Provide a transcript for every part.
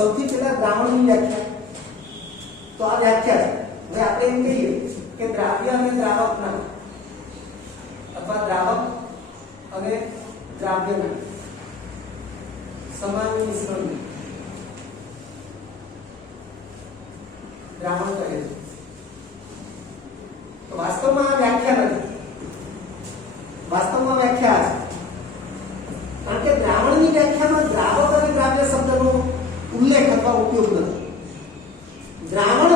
સૌથી પહેલા દ્રાવણની વ્યાખ્યા. તો આ વ્યાખ્યા છે. હવે આપણે એમ કહીએ કે દ્રાવ્ય અને દ્રાવકના અથવા દ્રાવક અને દ્રાવ્યના સમાન મિશ્રણ દ્રાવણ કહે છે. તો વાસ્તવમાં આ વ્યાખ્યા નથી. વાસ્તવમાં વ્યાખ્યા છે. કારણ કે દ્રાવણની વ્યાખ્યામાં દ્રાવક અને દ્રાવ્ય શબ્દનો ઉલ્લેખ અથવા ઉપયોગ નથી. દ્રાવણ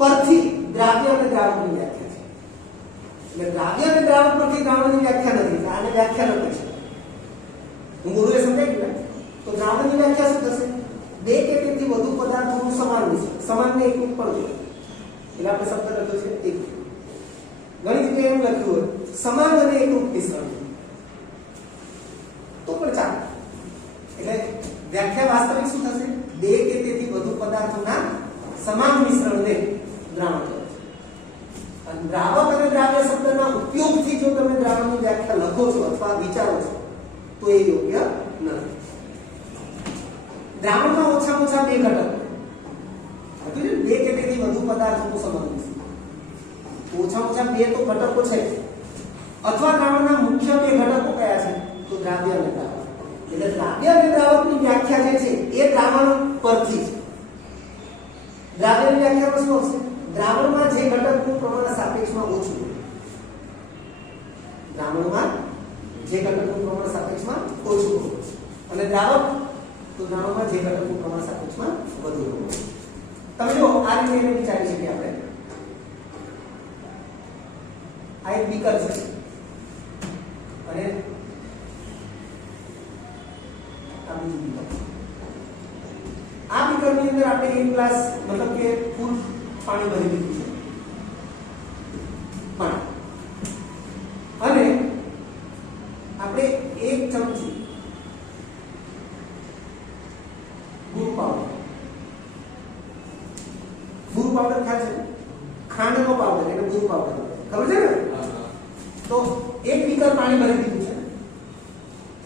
પરથી દ્રાવ્ય અને દ્રાવકની વ્યાખ્યા છે. એટલે દ્રાવ્ય અને દ્રાવક પરથી દ્રાવણની વ્યાખ્યા નથી. આને વ્યાખ્યા નથી છે. હું બોલું એ સમજાય ગયું? તો દ્રાવણની વ્યાખ્યા શું થશે? બે કે તેથી વધુ પદાર્થોનું સમાન મિશ્રણ. સમાનને એકરૂપ પણ છે. એટલે આપણે શબ્દ લખ્યો છે એક. ઘણી જગ્યાએ એવું લખ્યું હોય સમાન અને એકરૂપ મિશ્રણ. તો પણ ચાલે. એટલે વ્યાખ્યા વાસ્તવિક શું થશે? બે કે તેથી વધુ પદાર્થોના સમાન મિશ્રણને દ્રાવણ કહે છે. અને દ્રાવક અને દ્રાવ્ય શબ્દના ઉપયોગથી જો તમે દ્રાવણની વ્યાખ્યા લખો છો અથવા વિચારો છો તો એ યોગ્ય નથી. દ્રાવણમાં ઓછામાં ઓછા બે ઘટકો. બે કે તેથી વધુ પદાર્થોનું સમાન મિશ્રણ. ઓછામાં ઓછા બે તો ઘટકો છે. અથવા દ્રાવણના મુખ્ય બે ઘટકો કયા છે? તો દ્રાવ્ય અને દ્રાવક. એટલે દ્રાવ્ય અને દ્રાવકની વ્યાખ્યા જે છે એ દ્રાવણ પરથી છે. દ્રાવ્યની વ્યાખ્યામાં શું આવશે? દ્રાવણમાં જે ઘટકનું પ્રમાણ સાપેક્ષમાં ઓછું હોય. દ્રાવણમાં જે ઘટકનું પ્રમાણ સાપેક્ષમાં ઓછું હોય. અને દ્રાવક તો દ્રાવણમાં જે ઘટકનું પ્રમાણ સાપેક્ષમાં વધુ હોય. તમે જો આ રીતે એને વિચારી શકીએ આપણે. આ એક બીકર છે અને આ બીકરની અંદર આપણે એક ગ્લાસ મતલબ કે ફૂલ પાણી ભરી દીધું છે. પાણી અને આપણે એક ચમચી ગુડ પાવડર. ગુડ પાવડર ખાય છે ખાંડનો પાવડર એટલે ગુડ પાવડર ખબર છે ને? તો એક બીકર પાણી ભરી દીધું છે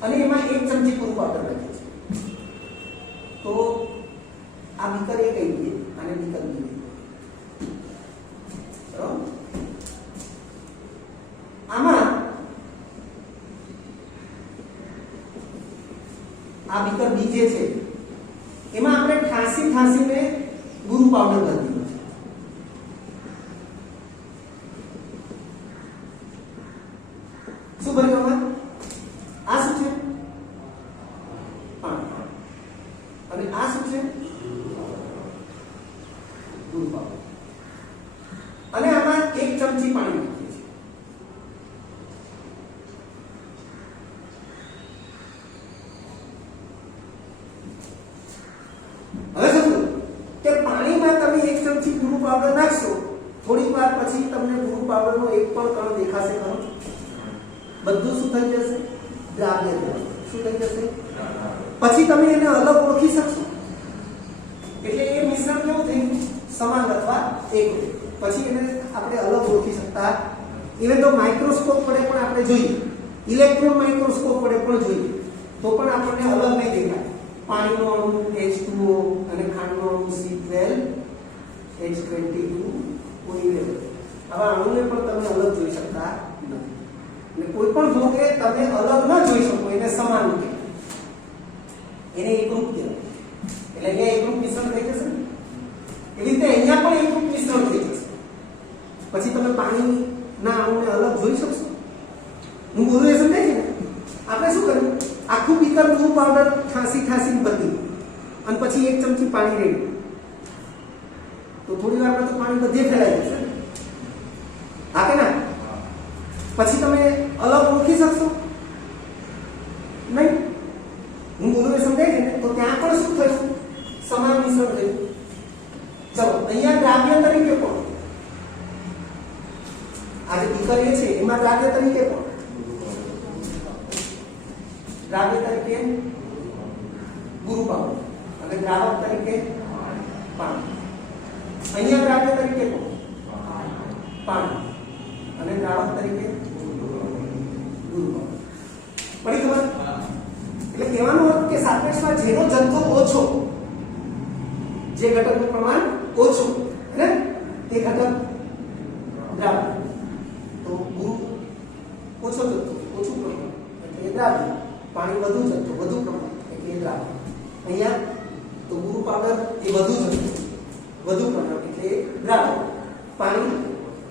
અને એમાં એક ચમચી ગુડ પાવડર નાખ્યું છે. તો આ બીકર એ કઈ દઈએ અને બીકર બી દઈએ. બરાબર? આમાં આ બીકર બી જે છે એમાં આપણે ઠાંસીને ગુરુ પાવડર ભરી દીધું છે. શું ભર્યું આમાં? આ શું છે? પાણી. અને આ શું છે? ગુરુ પાવડર. અને આમાં એક ચમચી પાણી નાખીએ છીએ. હવે સમજો કે પાણીમાં તમે એક ચમચી ગુરુ પાવડર નાખશો, થોડી વાર પછી તમને ગુરુ પાવડરનો એક પણ કણ દેખાશે ખરો? બધું શું થઈ જશે? દ્રાવ્ય થઈ જશે. શું થઈ જશે? પછી તમે એને અલગ ઓળખી શકશો. એટલે એ મિશ્રણ કેવું થયું? સમાન અથવા એકરૂપ. પછી એને આપણે અલગ ઓળખી શકતા. ઇવન તો માઇક્રોસ્કોપ વડે પણ આપણે જોઈએ, ઇલેક્ટ્રોન માઇક્રોસ્કોપ વડે પણ જોઈએ તો પણ આપણને અલગ નહીં દેખાય. પાણીનો અણુ H2O અને ખાંડનો અણુ C12H22O11. આવા અણુને પણ તમે અલગ જોઈ શકતા નથી. અને કોઈ પણ ભોગે તમે અલગ ન જોઈ શકો એને સમાન કહેવાય. એને એકરૂપ કહેવાય. એટલે અહીંયા એકરૂપ મિશ્રણ થઈ જશે ને? એવી રીતે અહીંયા પણ એકરૂપ મિશ્રણ થઈ જશે. પછી તમે પાણીના અણુને અલગ જોઈ શકશો? હું બોલું એ સમજાય છે ને? આપણે શું કર્યું? આખું બીકર ગુરુ પાવડર ઠાંસીને ભરી અને પછી એક ચમચી પાણી રેડ્યું. તો થોડી વારમાં તો પાણી બધે ફેલાઈ જશે. હા કે ના? પછી તમે અલગ ઓળખી શકશો નહીં? હું બોલું એ સમજાય છે ને? તો ત્યાં પણ શું થયું? સમાન મિશ્રણ થયું. ચલો અહીંયા દ્રાવ્ય તરીકે પણ આ જે બીકર એ છે એમાં દ્રાવ્ય તરીકે પણ દ્રાવ્ય તરીકે ગુરુ પાવડર અને દ્રાવક તરીકે પાણી. અહીંયા દ્રાવ્ય તરીકે પણ પાણી અને દ્રાવક તરીકે ગુરુ પાવડર. પડી ખબર? એટલે કહેવાનો અર્થ કે સાપેક્ષમાં જેનો જથ્થો ઓછો જે ઘટકનું પ્રમાણ ઓછું હે ને તે ઘટક દ્રાવ્ય, તો ગુરુ ઓછો જથ્થો ઓછું પ્રમાણ એટલે દ્રાવ્ય, પાણી વધુ જથ્થો વધુ પ્રમાણ એટલે દ્રાવ્ય. અહીંયા તો ગુરુ પાવડર એ વધુ જથ્થો વધુ પ્રમાણ એટલે દ્રાવ્ય, પાણી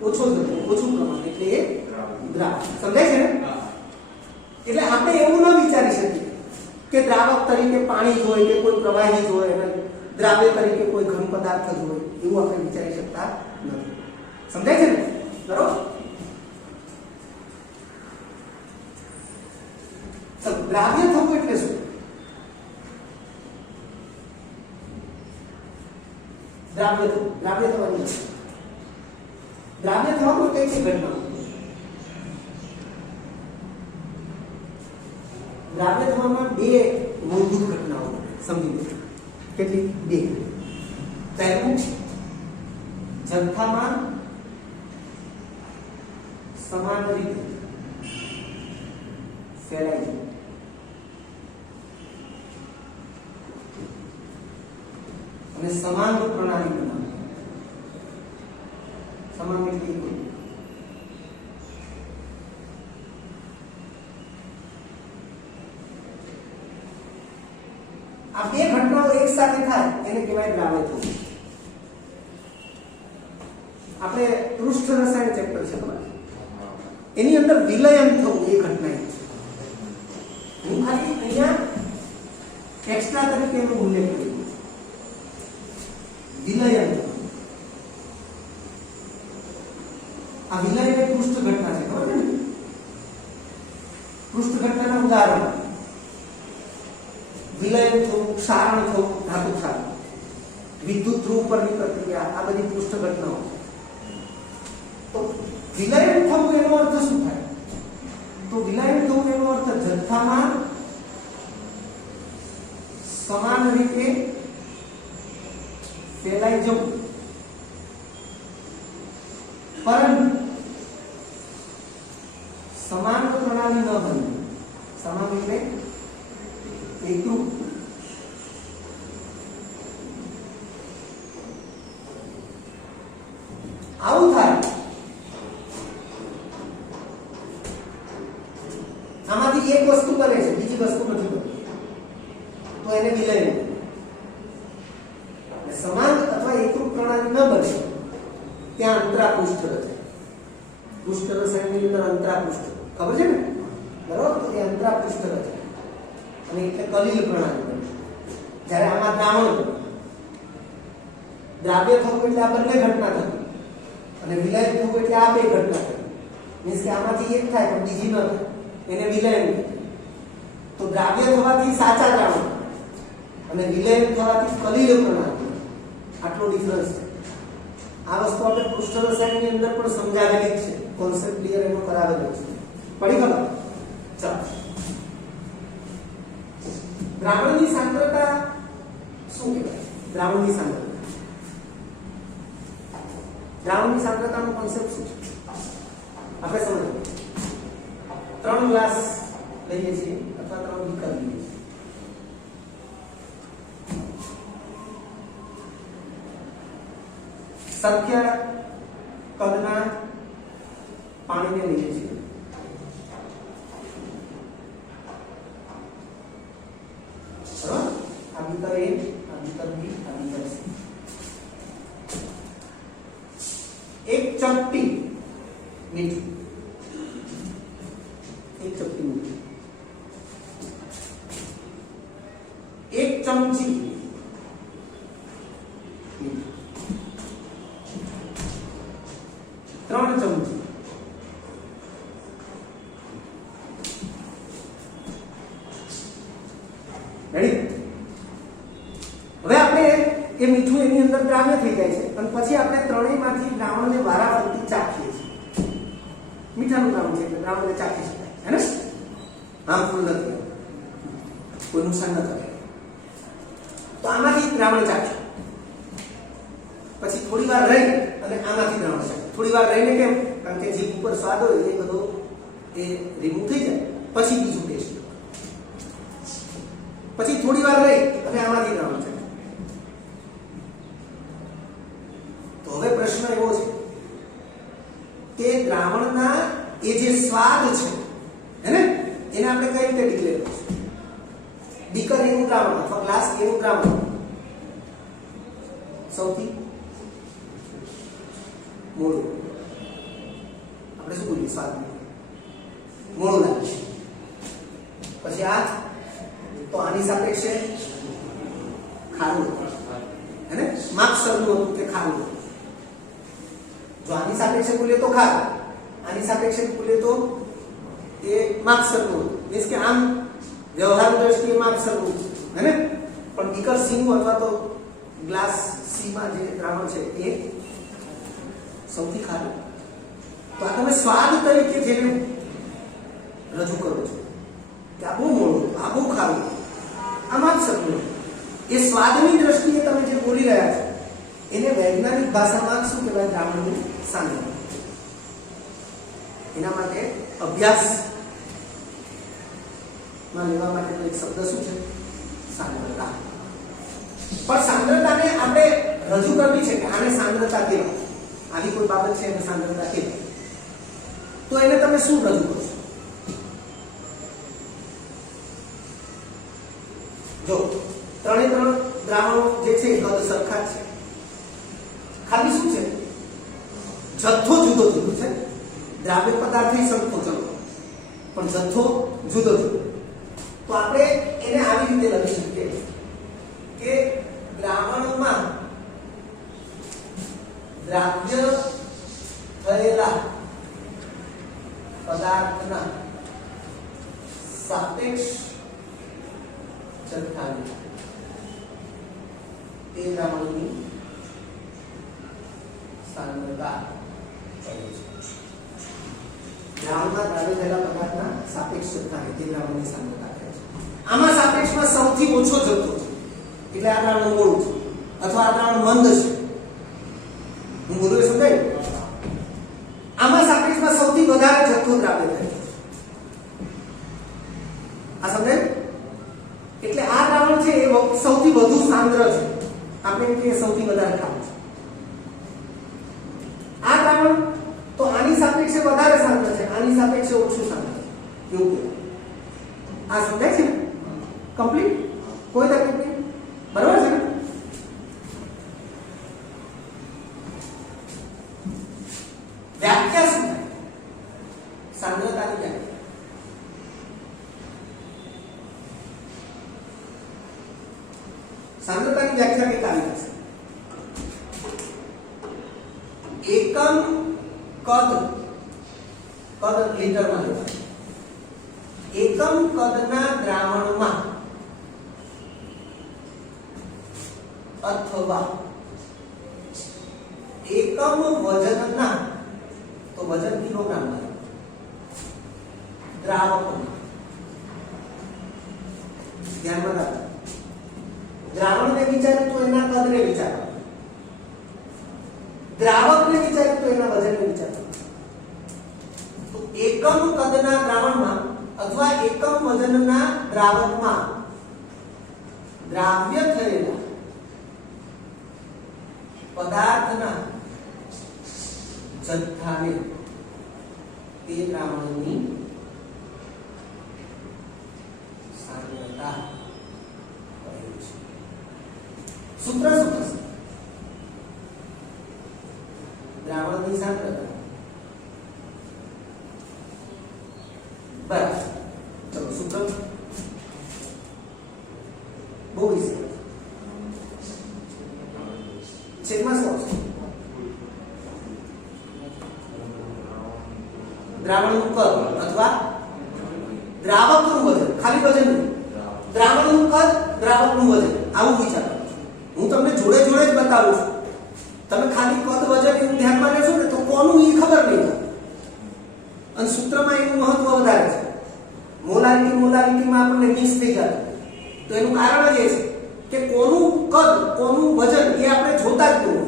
ઓછો જથ્થો ઓછું પ્રમાણ એટલે દ્રાવ્ય. સમજાય છે ને? એટલે આપણે એવું ન વિચારી શકીએ કે દ્રાવક તરીકે પાણી જ હોય કે કોઈ પ્રવાહી જ હોય અને દ્રાવ્ય તરીકે કોઈ ઘન પદાર્થ જ હોય, એવું આપણે વિચારી શકતા નથી. સમજાય છે ને? બરોબર. તો દ્રાવ્ય થવું એટલે શું? દ્રાવ્ય થવાની દ્રાવ્ય થવામાં કઈ કઈ ઘટના? દ્રાવ્ય થવામાં બે મૂળભૂત ઘટનાઓ સમજી લો. કેટલી? બે. પહેલું, જથ્થામાં સમાન રીતે ફેલાઈ જાય અને સમાન પ્રણાલી બનાવે. સમાન એટલે આ બે ઘટનાઓ એક સાથે થાય એને કહેવાય દ્રાવ્ય થવું. આપણે પૃષ્ઠ રસાયણ ચેપ્ટર છે ખબર? એની અંદર વિલયન થવું એ ઘટના છે. હું ખાલી અહીંયા એક્સ્ટ્રા તરીકે એનો ઉલ્લેખ કર્યો. વિલયન, આ વિલયન એ પૃષ્ઠ ઘટના છે ખબર છે ને? પૃષ્ઠ ઘટનાના ઉદાહરણ વિલયન થવું, ક્ષારણ થવું, ધાતુ ક્ષારણ, વિદ્યુત ધ્રુવ પરની પ્રક્રિયા, આ બધી પૃષ્ઠ ઘટનાઓ. તો વિલયન થવું એનો અર્થ શું થાય? તો વિલયન થવું એનો અર્થ જથ્થામાં સમાન રીતે ફેલાઈ જવું, પરંતુ સમાન પ્રણાલી ન બનવી. સમાન એટલે એકરૂપ. આવું થાય આમાંથી એક વસ્તુ બને છે, બીજી વસ્તુ નથી બનતી, તો એને વિલયન. સમાન અથવા એકરૂપ પ્રણાલી ન બને ત્યાં અંતરાપૃષ્ઠ રચાય. પૃષ્ઠ રસાયણની અંદર અંતરાપૃષ્ઠ ખબર છે ને? બરોબર. તો એ અંતરાપૃષ્ઠ રચાય અને એટલે કલીલ પ્રણાલી બને. જ્યારે આમાં દ્રાવ્ય થવું એટલે આ બંને ઘટના થતી અને વિલયન થવું એટલે આ બે ઘટના થતી. મીન્સ કે આમાંથી એક થાય પણ બીજી ન થાય, એને વિલયન. તો દ્રાવ્ય થવાથી સાચા દ્રાવણ અને વિલયન થવાથી કલીલ પ્રણાલી, આટલો ડિફરન્સ છે. આ વસ્તુ આપણે પૃષ્ઠ રસાયણની અંદર પણ સમજાવેલી જ છે, કોન્સેપ્ટ ક્લિયર એનો કરાવેલો છે. પડી ખબર? ચાલો. દ્રાવણની સાંદ્રતા શું કહેવાય? દ્રાવણની સાંદ્રતાનો કોન્સેપ્ટ શું છે આપણે સમજીએ. 3 ગ્લાસ લઈએ છીએ અથવા 3 બીકર લઈએ છીએ. સરખા કદના પાણીને લઈએ છીએ. બરાબર? આ બીકર A, આ બીકર B, આ બીકર C. એક ચપટી મીઠું, એક ચપટી મીઠું, એક ચમચી મીઠું, 3 ચમચી. રેડી? હવે આપણે એ મીઠું એની અંદર દ્રાવ્ય થઈ જાય છે અને પછી આપણે ત્રણેયમાંથી દ્રાવણને વારાફરતી ચાખીએ છીએ. મીઠાનું દ્રાવણ છે એટલે દ્રાવણને ચાખી શકાય, હે ને? હાર્મફુલ નથી, કોઈ નુકસાન ન કરે. તો આમાંથી દ્રાવણ ચાખ્યું, પછી થોડી વાર રહી અને આમાંથી દ્રાવણ ચાખ્યું. થોડી વાર રહીને કેમ? કારણ કે જીભ ઉપર સ્વાદ હોય એ બધો એ રિમૂવ થઈ જાય, પછી બીજું ટેસ્ટ. પછી થોડી વાર રહી અને આમાંથી દ્રાવણ ચાખ્યું. કે દ્રાવણના એ જે સ્વાદ છે હે ને એને આપણે કઈ રીતે ડિક્લેર કરીશું? બીકર એનું દ્રાવણ અથવા ગ્લાસ એનું દ્રાવણ સૌથી મોળું, આપણે શું બોલીએ? સ્વાદ મોળું લાગે. પછી આ તો આની સાપેક્ષે ખારું હે ને, માપસરનું હતું કે ખારું. જો આની સાપેક્ષે બોલીએ તો ખારું, આની સાપેક્ષે બોલીએ તો એ માપસરનું હતું. મીન્સ કે આમ વ્યવહાર દ્રષ્ટિએ માપસરનું હે ને, પણ બીકર સી નું અથવા તો ગ્લાસ સી માં જે દ્રાવણ છે એ સૌથી ખારું. તો આ તમે સ્વાદ તરીકે જેને રજૂ કરો છો કે આ બહુ મોળું, આ બહુ ખારું, આ માપસરનું, એ સ્વાદની દ્રષ્ટિએ તમે જે બોલી રહ્યા છો એને વૈજ્ઞાનિક ભાષામાં શું કહેવાય? દ્રાવણની સાંદ્રતા. એના માટે અભ્યાસ માં લેવા માટેનો એક શબ્દ શું છે? સાંદ્રતા. પણ સાંદ્રતાને આપણે રજૂ કરવી છે કે આને સાંદ્રતા કહેવાય, આવી કોઈ બાબત છે એને સાંદ્રતા કહેવાય, તો એને તમે શું રજૂ કરશો? જો ત્રણે ત્રણ દ્રાવણો જે છે કદ સરખા છે, ખાલી શું છે? જથ્થો જુદો જુદો છે. દ્રાવ્ય પદાર્થ સરખો ચલો પણ જથ્થો જુદો જુદો. તો આપણે એને આવી રીતે લખી શકીએ કે દ્રાવણમાં દ્રાવ્ય થયેલા પદાર્થના સાપેક્ષ જથ્થાની તે દ્રાવણની સાંદ્રતા કહે છે. દ્રાવણમાં દ્રાવ્ય થયેલા પદાર્થના સાપેક્ષ જથ્થાની તે દ્રાવણની સાંદ્રતા કહે છે. આમાં સાપેક્ષમાં સૌથી ઓછો જથ્થો છે એટલે આ દ્રાવણ મોળું છે અથવા આ દ્રાવણ મંદ છે. હું બોલું એ સમજાય? આમાં સાપેક્ષમાં સૌથી વધારે જથ્થો દ્રાવ્ય થાય છે. આ સમજાય? એટલે આ દ્રાવણ છે એ સૌથી વધુ સાંદ્ર છે. આપણે એમ કહીએ સૌથી વધારે ખારું છે. આ દ્રાવણ તો આની સાપેક્ષે વધારે સાંદ્ર છે, આની સાપેક્ષે ઓછું સાંદ્ર છે, એવું કહેવાય. આ સમજાય છે ને? કમ્પ્લીટ? કોઈ તકલીફ નહીં? બરાબર છે ને? વ્યાખ્યા શું થાય સાંદ્રતાની? વ્યાખ્યા સાંદ્રતાની વ્યાખ્યા કઈ આવી છે? એકમ કદ લીટરમાં લેવાય. એકમ કદના દ્રાવણમાં અથવા એકમ વજનના, તો વજન કિલોગ્રામમાં, દ્રાવકમાં, ધ્યાનમાં રાખો. દ્રાવણને વિચાર્યું તો એના કદને વિચારો, દ્રાવકને વિચાર્યું તો એના વજનને વિચારો. તો એકમ કદના દ્રાવણમાં અથવા એકમ વજનના દ્રાવકમાં દ્રાવ્ય થયેલા પદાર્થના જથ્થાને તે દ્રાવણની સાંદ્રતા કહે છે. સૂત્ર શું થશે? દ્રાવણની સાંદ્રતા બરાબર. ચલો સૂત્ર બહુ ઈઝી. છેદમાં શું આવશે? દ્રાવણનું કદ અથવા દ્રાવકનું વજન. ખાલી વજન નહીં, દ્રાવણનું કદ, દ્રાવકનું વજન, આવું વિચારો. હું તમને જોડે જોડે જ બતાવું છું. તમે ખાલી કદ વજન એવું ધ્યાનમાં લેશો ને તો કોનું એ ખબર નહીં થાય. અને સૂત્રમાં એનું મહત્વ વધારે છે. મોલારિટીમાં આપણને મિક્સ થઈ જાય. તો એનું કારણ જ એ છે કે કોનું કદ, કોનું વજન એ આપણે જોતા જ નહીં.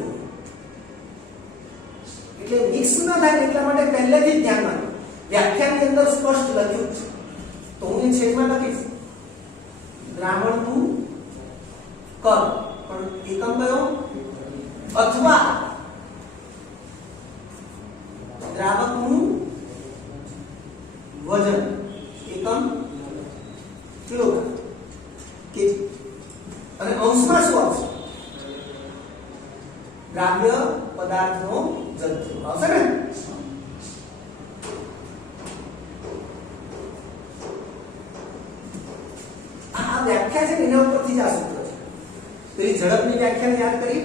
એટલે મિક્સ ના થાય એટલા માટે પહેલેથી જ ધ્યાનમાં લો. વ્યાખ્યાની અંદર સ્પષ્ટ લખ્યું છે, તો હું એ છેદમાં લખીશ દ્રાવણનું કદ, પણ એકમ કયો? અથવા દ્રાવકનું વજન એકમ કિલોગ્રામ કેજી અને અંશમાં શું આવશે દ્રાવ્ય પદાર્થનો જથ્થો આવશે ને આ વ્યાખ્યા છે એના ઉપરથી જ આ સૂત્ર છે પેલી ઝડપની વ્યાખ્યાને યાદ કરી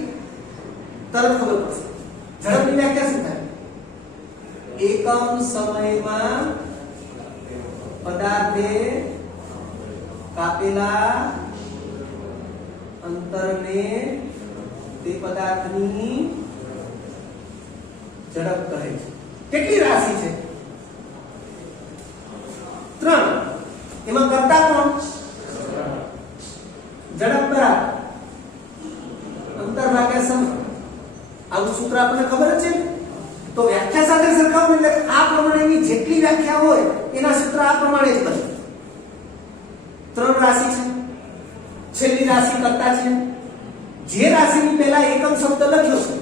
તરત ખબર પડશે ઝડપની વ્યાખ્યા શું થાય એકમ સમયમાં પદાર્થે કાપેલા અંતરને તે પદાર્થની ઝડપ કહે છે કેટલી રાશિ છે 3 એમાં કરતા કોણ ઝડપ બરાબર અંતર ભાગ્યા સમય આવું સૂત્ર આપણને ખબર જ છે તો વ્યાખ્યા સાથે સરખાવો એટલે આ પ્રમાણેની જેટલી વ્યાખ્યા હોય એના સૂત્ર આ પ્રમાણે જ બને 3 રાશિ છે છેલ્લી રાશિ કરતા છે જે રાશિની પહેલા એકમ શબ્દ લખ્યો છે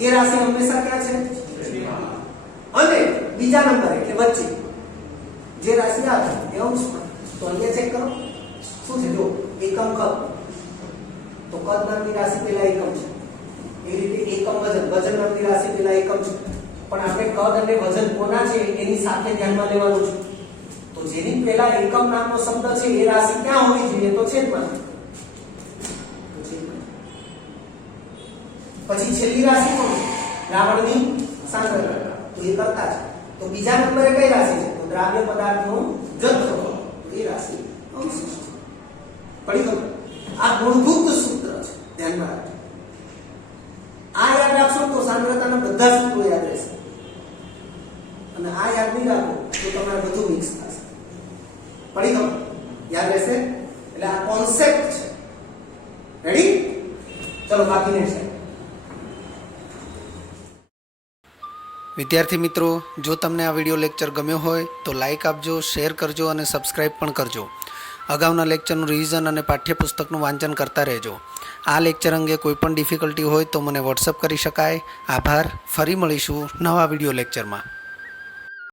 એ રાશિ હંમેશા ક્યાં છે અને બીજા નંબરે કે વચ્ચે જે રાશિ આવે એ અંશમાં તો અહીંયા ચેક કરો શું છે જો એકમ કદ તો કદ નામની રાશિ પહેલા એકમ છે એ રીતે એકમ વજન નામની રાશિ પહેલા એકમ છે પણ આપણે કદ અને વજન કોના છે એની સાથે ધ્યાનમાં લેવાનું છે તો જેની પહેલા એકમ નામનો શબ્દ છે એ રાશિ ક્યાં હોવી જોઈએ તો છેદમાં પછી છેલ્લી રાશિ કોણ છે દ્રાવણની સાંદ્રતા તો એ કરતા છે તો બીજા નંબરે કઈ રાશિ છે તો દ્રાવ્ય પદાર્થનો જથ્થો તો એ રાશિ અંશ છે પડી ગયું આ મૂળભૂત સૂત્ર છે ધ્યાનમાં રાખજો આ યાદ રાખશો તો સાંદ્રતાના બધા સૂત્રો યાદ રહેશે અને આ યાદ નહીં રાખો તો તમારે બધું મિક્સ થશે પડી ગયું યાદ રહેશે એટલે આ કોન્સેપ્ટ છે રેડી ચલો બાકી નેક્સ્ટ વિદ્યાર્થી મિત્રો જો તમને આ વિડીયો લેક્ચર ગમ્યો હોય તો લાઇક આપજો શેર કરજો અને સબસ્ક્રાઇબ પણ કરજો અગાઉના લેક્ચરનું રિવિઝન અને પાઠ્યપુસ્તકનું વાંચન કરતા રહેજો આ લેક્ચર અંગે કોઈ પણ ડિફિકલ્ટી હોય તો મને વોટ્સઅપ કરી શકાય આભાર ફરી મળીશું નવા વિડીયો લેક્ચરમાં